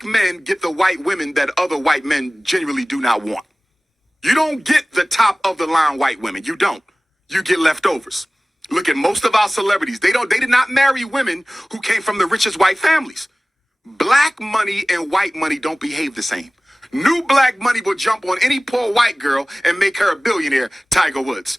Black men get the white women that other white men genuinely do not want. You don't get the top of the line white women. You don't. You get leftovers. Look at most of our celebrities. They did not marry women who came from the richest white families. Black money and white money don't behave the same. New black money will jump on any poor white girl and make her a billionaire, Tiger Woods.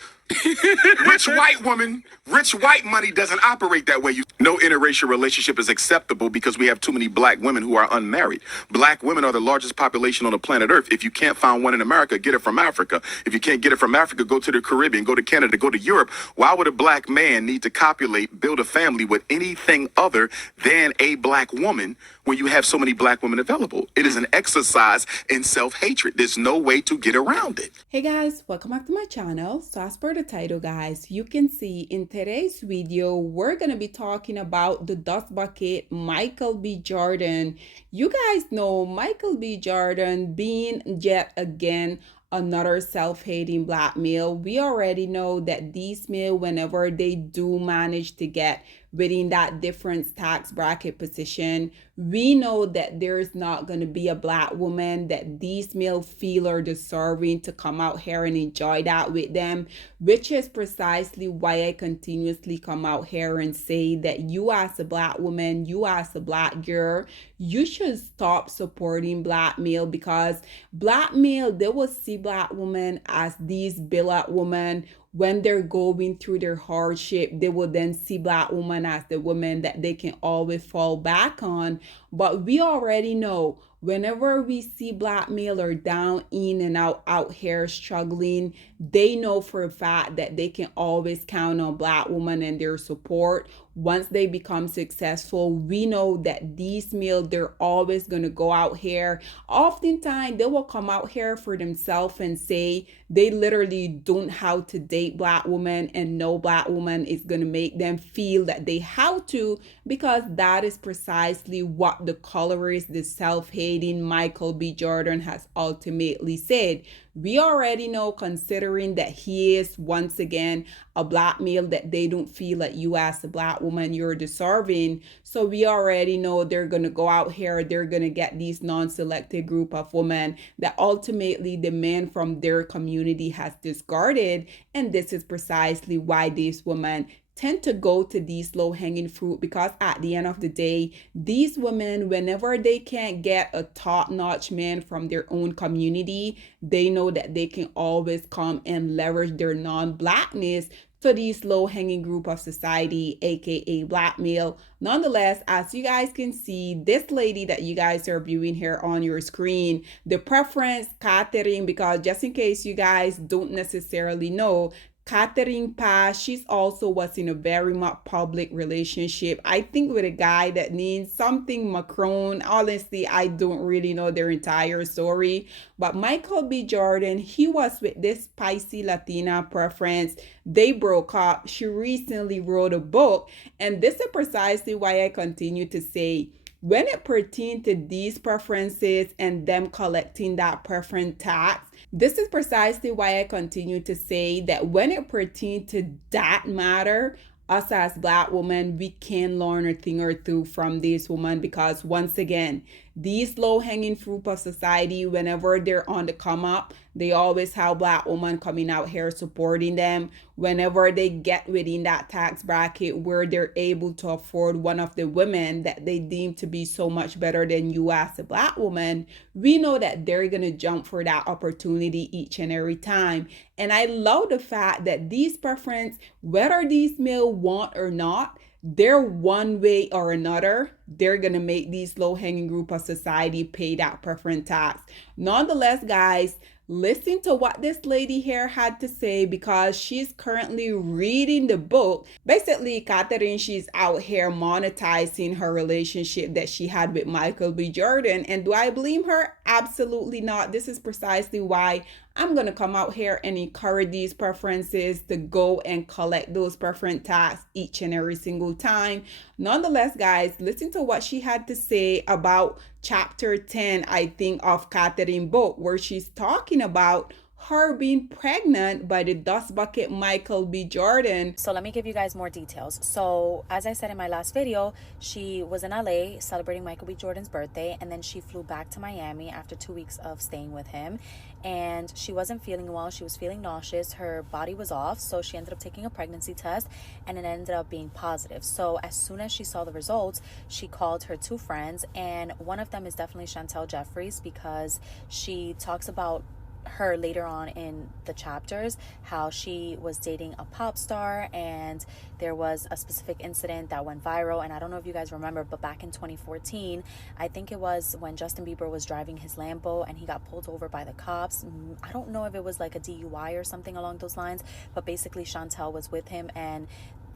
Rich white money doesn't operate that way. No interracial relationship is acceptable because we have too many black women who are unmarried. Black women are the largest population on the planet Earth. If you can't find one in America, get it from Africa. If you can't get it from Africa, go to the Caribbean, go to Canada, go to Europe. Why would a black man need to copulate, build a family with anything other than a black woman when you have so many black women available? It is an exercise in self-hatred. There's no way to get around it. Hey guys, welcome back to my channel. So as per the title, guys, you can see in today's video we're gonna be talking about the dust bucket Michael B. Jordan. You guys know Michael B. Jordan being yet again another self-hating black male. We already know that these male, whenever they do manage to get within that different tax bracket position, we know that there's not going to be a black woman that these male feel are deserving to come out here and enjoy that with them, which is precisely why I continuously come out here and say that you as a black woman, you as a black girl, you should stop supporting black male, because black male, they will see black women as these billet women. When they're going through their hardship, they will then see black woman as the woman that they can always fall back on. But we already know whenever we see black male are down in and out here struggling, they know for a fact that they can always count on black women and their support. Once they become successful, we know that these male, they're always going to go out here. Oftentimes, they will come out here for themselves and say they literally don't how to date black women, and no black woman is going to make them feel that they have to, because that is precisely what the colorist, the self-hating Michael B. Jordan has ultimately said. We already know, considering that he is once again a black male, that they don't feel like you as a black woman you're deserving. So we already know they're going to go out here, they're going to get these non-selected group of women that ultimately the men from their community has discarded. And this is precisely why these women tend to go to these low-hanging fruit, because at the end of the day, these women, whenever they can't get a top-notch man from their own community, they know that they can always come and leverage their non-blackness to these low-hanging group of society, aka black male. Nonetheless, as you guys can see, this lady that you guys are viewing here on your screen, the preference Katherine, because just in case you guys don't necessarily know, Katherine Paiz, she's also was in a very much public relationship, I think with a guy that needs something Macron. Honestly, I don't really know their entire story. But Michael B. Jordan, he was with this spicy Latina preference. They broke up. She recently wrote a book. And this is precisely why I continue to say, when it pertains to these preferences and them collecting that preference tax, this is precisely why I continue to say that when it pertains to that matter, us as black women, we can learn a thing or two from this woman, because once again, these low-hanging fruit of society, whenever they're on the come up, they always have black women coming out here supporting them. Whenever they get within that tax bracket where they're able to afford one of the women that they deem to be so much better than you as a black woman, we know that they're going to jump for that opportunity each and every time. And I love the fact that these preference, whether these male want or not, they're one way or another, they're going to make these low-hanging group of society pay that preference tax. Nonetheless, guys, listen to what this lady here had to say, because she's currently reading the book. Basically, Katherine, she's out here monetizing her relationship that she had with Michael B. Jordan. And do I blame her? Absolutely not. This is precisely why I'm going to come out here and encourage these preferences to go and collect those preference tax each and every single time. Nonetheless, guys, listen to what she had to say about chapter 10, I think, of Katherine's book, where she's talking about her being pregnant by the dust bucket Michael B. Jordan. So let me give you guys more details. So as I said in my last video, she was in LA celebrating Michael B. Jordan's birthday, and then she flew back to Miami after 2 weeks of staying with him. And she wasn't feeling well. She was feeling nauseous. Her body was off. So she ended up taking a pregnancy test, and it ended up being positive. So as soon as she saw the results, she called her 2 friends, and one of them is definitely Chantel Jeffries, because she talks about her later on in the chapters how she was dating a pop star, and there was a specific incident that went viral. And I don't know if you guys remember, but back in 2014, I think it was when Justin Bieber was driving his Lambo and he got pulled over by the cops. I don't know if it was like a DUI or something along those lines, but basically Chantel was with him, and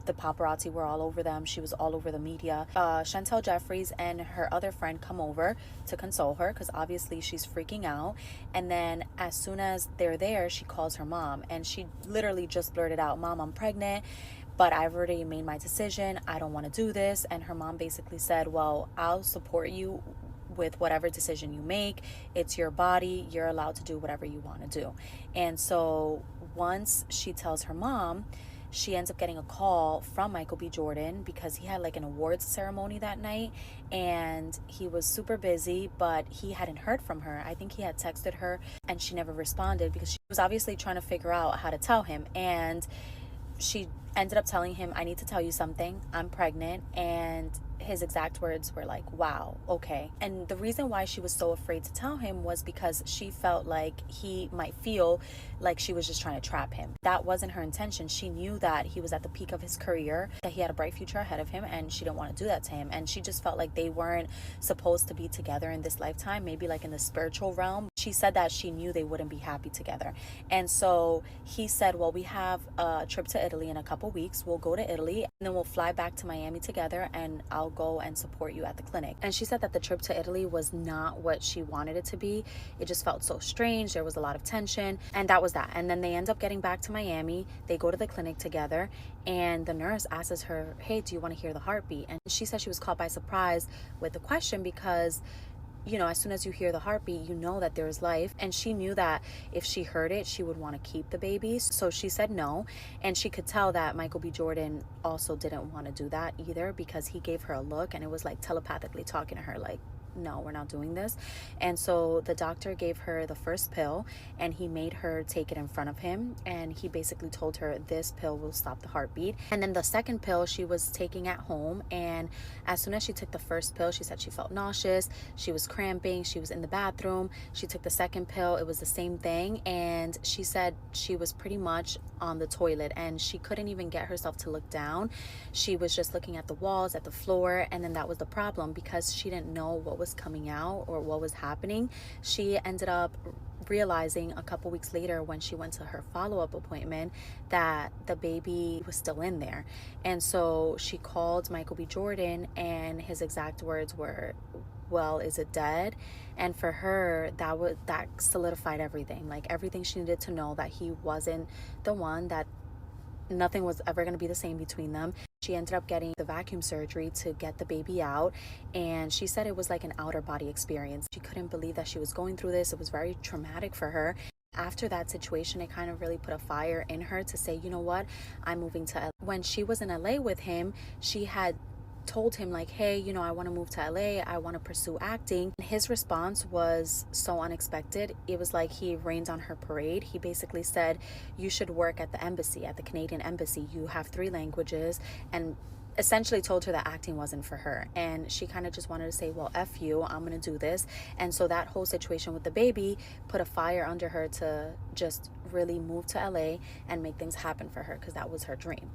the paparazzi were all over them. She was all over the media. Chantel Jeffries and her other friend come over to console her, because obviously she's freaking out. And then as soon as they're there, she calls her mom, and she literally just blurted out, "Mom, I'm pregnant, but I've already made my decision. I don't want to do this." And her mom basically said, "Well, I'll support you with whatever decision you make. It's your body. You're allowed to do whatever you want to do." And so once she tells her mom, she ends up getting a call from Michael B. Jordan, because he had like an awards ceremony that night, and he was super busy, but he hadn't heard from her. I think he had texted her and she never responded, because she was obviously trying to figure out how to tell him. And she ended up telling him, "I need to tell you something. I'm pregnant." And his exact words were like, "Wow, okay." And the reason why she was so afraid to tell him was because she felt like he might feel like she was just trying to trap him. That wasn't her intention. She knew that he was at the peak of his career, that he had a bright future ahead of him, and she didn't want to do that to him. And she just felt like they weren't supposed to be together in this lifetime, maybe like in the spiritual realm. She said that she knew they wouldn't be happy together. And so he said, "Well, we have a trip to Italy in a couple weeks. We'll go to Italy, and then we'll fly back to Miami together, and I'll go and support you at the clinic." And she said that the trip to Italy was not what she wanted it to be. It just felt so strange. There was a lot of tension, and that was that. And then they end up getting back to Miami. They go to the clinic together, and the nurse asks her, "Hey, do you want to hear the heartbeat?" And she said she was caught by surprise with the question, because as soon as you hear the heartbeat, you know that there's life. And she knew that if she heard it, she would want to keep the baby. So she said no. And she could tell that Michael B. Jordan also didn't want to do that either, because he gave her a look, and it was like telepathically talking to her, like, "No, we're not doing this." And so the doctor gave her the first pill, and he made her take it in front of him, and he basically told her, "This pill will stop the heartbeat." And then the second pill she was taking at home, and as soon as she took the first pill, she said she felt nauseous, she was cramping, she was in the bathroom. She took the second pill, it was the same thing, and she said she was pretty much on the toilet, and she couldn't even get herself to look down. She was just looking at the walls, at the floor. And then that was the problem, because she didn't know what was coming out or what was happening. She ended up realizing a couple weeks later, when she went to her follow-up appointment, that the baby was still in there. And so she called Michael B. Jordan, and his exact words were, "Well, is it dead?" And for her, that solidified everything. Like, everything she needed to know, that he wasn't the one, that nothing was ever going to be the same between them. She ended up getting the vacuum surgery to get the baby out, and she said it was like an outer body experience. She couldn't believe that she was going through this. It was very traumatic for her. After that situation, it kind of really put a fire in her to say, "You know what, I'm moving to LA." When she was in LA with him, she had told him, like, "Hey, I want to move to LA. I want to pursue acting." His response was so unexpected. It was like he rained on her parade. He basically said, "You should work at the embassy, at the Canadian embassy. You have 3 languages," and essentially told her that acting wasn't for her. And she kind of just wanted to say, "Well, F you, I'm going to do this." And so that whole situation with the baby put a fire under her to just really move to LA and make things happen for her, because that was her dream.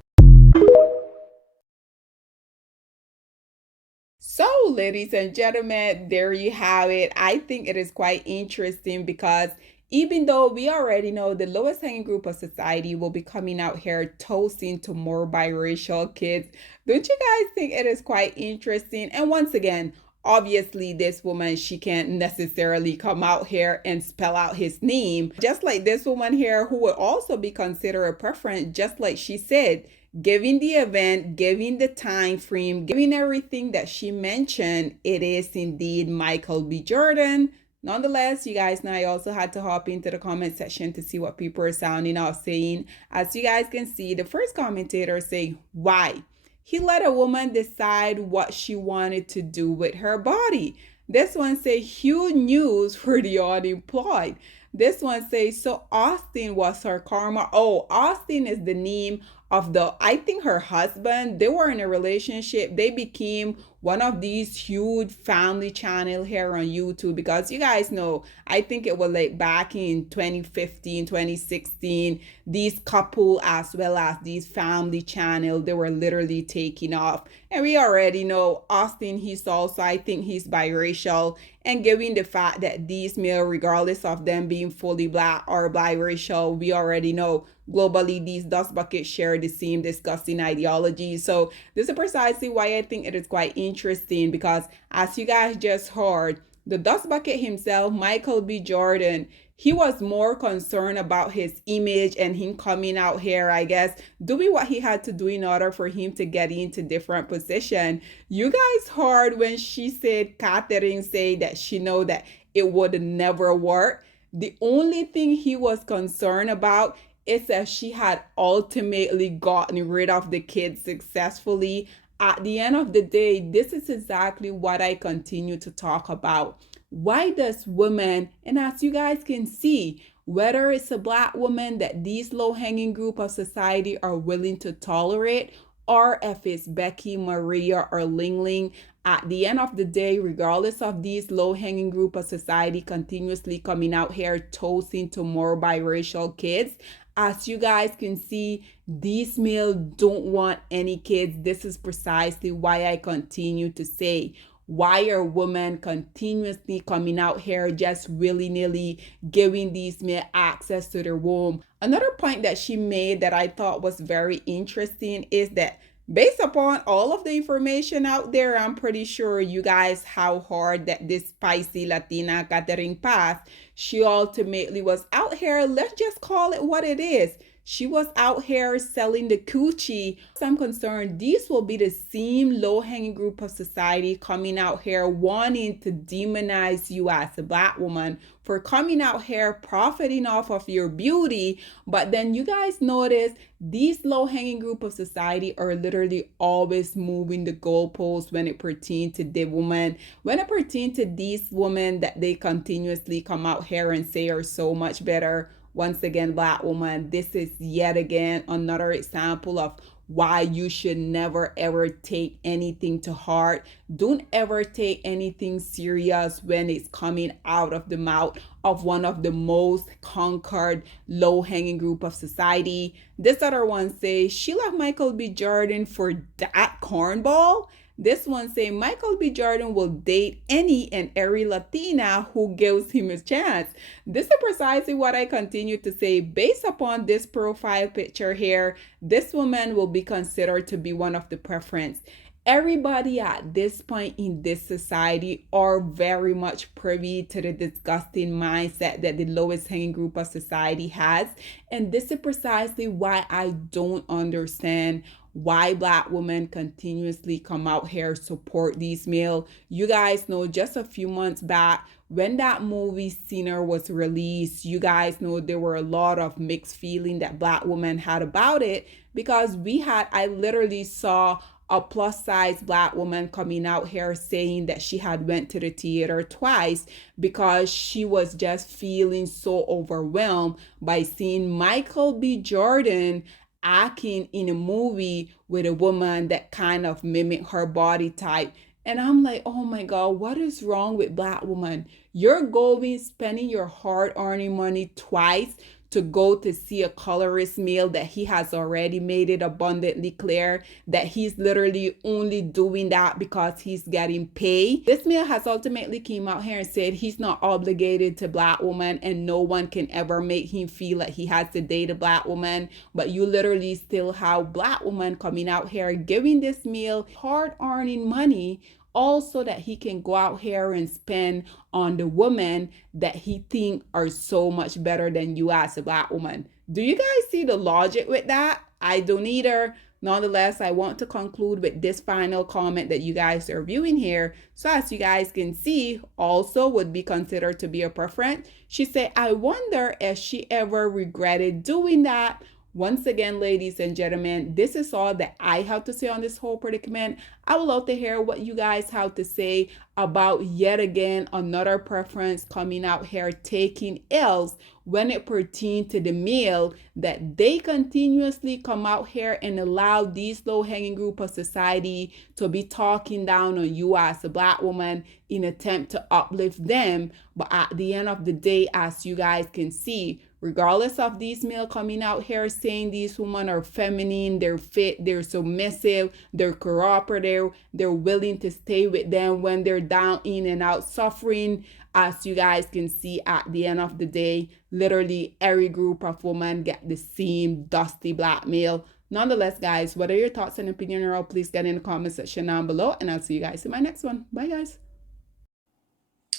So, ladies and gentlemen, there you have it. I think it is quite interesting, because even though we already know the lowest hanging group of society will be coming out here toasting to more biracial kids, don't you guys think it is quite interesting? And once again, obviously, this woman, she can't necessarily come out here and spell out his name. Just like this woman here, who would also be considered a preference, just like she said, giving the event, giving the time frame, giving everything that she mentioned, it is indeed Michael B. Jordan, Nonetheless, you guys know I also had to hop into the comment section to see what people are sounding off saying. As you guys can see, the first commentator say, why? He let a woman decide what she wanted to do with her body. This one say, huge news for the unemployed. This one says, so Austin was her karma. Oh, Austin is the name of I think her husband. They were in a relationship. They became one of these huge family channel here on YouTube, because you guys know, I think it was like back in 2015, 2016, these couple as well as these family channel, they were literally taking off. And we already know Austin, he's also, I think he's biracial. And given the fact that these male, regardless of them being fully black or biracial, we already know globally these dust buckets share the same disgusting ideology. So this is precisely why I think it is quite interesting, because as you guys just heard, the dust bucket himself, Michael B. Jordan, he was more concerned about his image and him coming out here, I guess, doing what he had to do in order for him to get into different position. You guys heard when she said, Katherine said that she know that it would never work. The only thing he was concerned about is that she had ultimately gotten rid of the kids successfully. At the end of the day, this is exactly what I continue to talk about. Why does women, and as you guys can see, whether it's a black woman that these low-hanging group of society are willing to tolerate, or if it's Becky, Maria, or Ling Ling, at the end of the day, regardless of these low-hanging group of society continuously coming out here toasting to more biracial kids, as you guys can see, these males don't want any kids. This is precisely why I continue to say, why are women continuously coming out here just willy-nilly giving these men access to their womb? Another point that she made that I thought was very interesting is that based upon all of the information out there, I'm pretty sure you guys how hard that this spicy Latina Katherine Paiz, she ultimately was out here, let's just call it what it is. She was out here selling the coochie. So I'm concerned these will be the same low-hanging group of society coming out here wanting to demonize you as a black woman for coming out here profiting off of your beauty. But then you guys notice these low-hanging group of society are literally always moving the goalposts when it pertains to the woman. When it pertains to these women that they continuously come out here and say are so much better. Once again, black woman, this is yet again another example of why you should never ever take anything to heart. Don't ever take anything serious when it's coming out of the mouth of one of the most conquered low-hanging group of society. This other one says she left Michael B. Jordan for that cornball. This one say Michael B. Jordan will date any and every Latina who gives him a chance. This is precisely what I continue to say. Based upon this profile picture here, this woman will be considered to be one of the preference. Everybody at this point in this society are very much privy to the disgusting mindset that the lowest hanging group of society has. And this is precisely why I don't understand why black women continuously come out here support these male. You guys know just a few months back when that movie Sinner was released, you guys know there were a lot of mixed feeling that black women had about it, because I literally saw a plus size black woman coming out here saying that she had went to the theater twice because she was just feeling so overwhelmed by seeing Michael B. Jordan acting in a movie with a woman that kind of mimicked her body type. And I'm like, oh my God, what is wrong with black women? You're going, spending your hard-earned money twice to go to see a colorist male that he has already made it abundantly clear that he's literally only doing that because he's getting paid. This male has ultimately came out here and said he's not obligated to black woman and no one can ever make him feel like he has to date a black woman. But you literally still have black women coming out here giving this male hard-earning money also that he can go out here and spend on the women that he think are so much better than you as a black woman. Do you guys see the logic with that? I don't either. Nonetheless, I want to conclude with this final comment that you guys are viewing here. So as you guys can see, also would be considered to be a preference. She said, I wonder if she ever regretted doing that. Once again, ladies and gentlemen, this is all that I have to say on this whole predicament. I would love to hear what you guys have to say about yet again another preference coming out here taking L's when it pertains to the male, that they continuously come out here and allow these low-hanging group of society to be talking down on you as a black woman in attempt to uplift them. But at the end of the day, as you guys can see, regardless of these male coming out here saying these women are feminine, they're fit, they're submissive, they're cooperative, they're willing to stay with them when they're down, in and out suffering. As you guys can see, at the end of the day, literally every group of women get the same dusty black male. Nonetheless, guys, what are your thoughts and opinion? Please get in the comment section down below, and I'll see you guys in my next one. Bye, guys.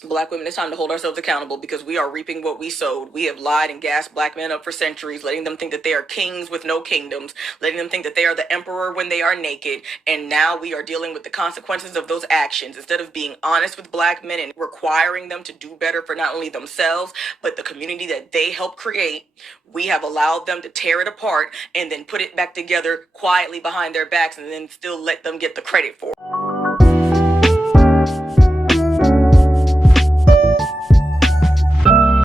Black women, it's time to hold ourselves accountable because we are reaping what we sowed. We have lied and gassed black men up for centuries, letting them think that they are kings with no kingdoms, letting them think that they are the emperor when they are naked. And now we are dealing with the consequences of those actions. Instead of being honest with black men and requiring them to do better for not only themselves, but the community that they helped create, we have allowed them to tear it apart and then put it back together quietly behind their backs and then still let them get the credit for it.